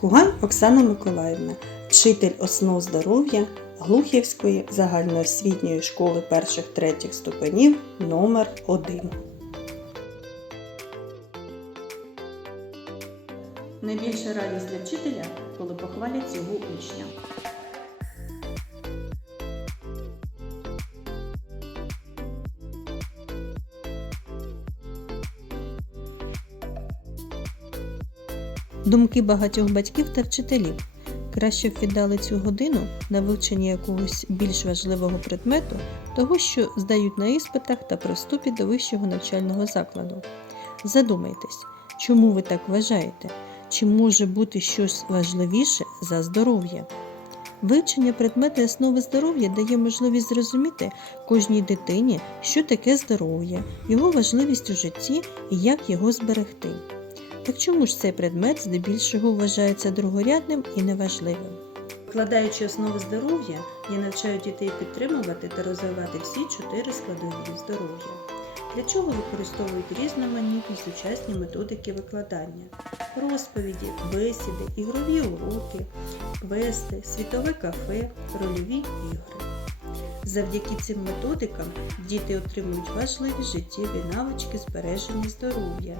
Кугань Оксана Миколаївна, вчитель основ здоров'я Глухівської загальноосвітньої школи перших-третіх ступенів номер 1 Найбільша радість для вчителя, коли похвалять його учня. Думки багатьох батьків та вчителів. Краще б віддали цю годину на вивчення якогось більш важливого предмету, того, що здають на іспитах та при вступі до вищого навчального закладу. Задумайтесь, чому ви так вважаєте? Чи може бути щось важливіше за здоров'я? Вивчення предмету основи здоров'я дає можливість зрозуміти кожній дитині, що таке здоров'я, його важливість у житті і як його зберегти. Так чому ж цей предмет здебільшого вважається другорядним і неважливим? Викладаючи основи здоров'я, я навчаю дітей підтримувати та розвивати всі чотири складові здоров'я. Для чого використовують різноманітні сучасні методики викладання, розповіді, бесіди, ігрові уроки, квести, світове кафе, рольові ігри. Завдяки цим методикам діти отримують важливі життєві навички збереження здоров'я,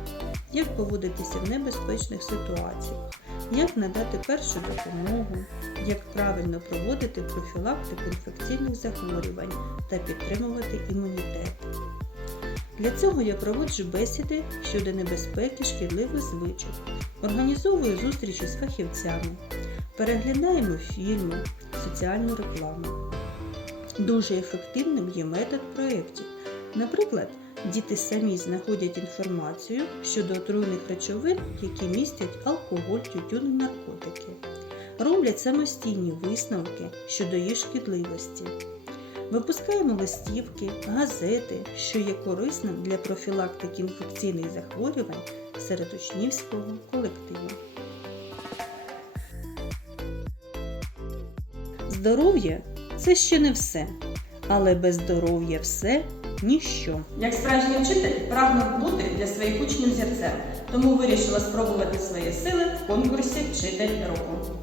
як поводитися в небезпечних ситуаціях, як надати першу допомогу, як правильно проводити профілактику інфекційних захворювань та підтримувати імунітет. Для цього я проводжу бесіди щодо небезпеки шкідливих звичок, організовую зустрічі з фахівцями, переглядаємо фільми, соціальну рекламу. Дуже ефективним є метод проєктів. Наприклад, діти самі знаходять інформацію щодо отруйних речовин, які містять алкоголь, тютюн і наркотики, роблять самостійні висновки щодо їх шкідливості. Випускаємо листівки, газети, що є корисним для профілактики інфекційних захворювань серед учнівського колективу. Здоров'я це ще не все, але без здоров'я все ніщо. Як справжній вчитель прагнув бути для своїх учнів зірцем, тому вирішила спробувати свої сили в конкурсі Вчитель року.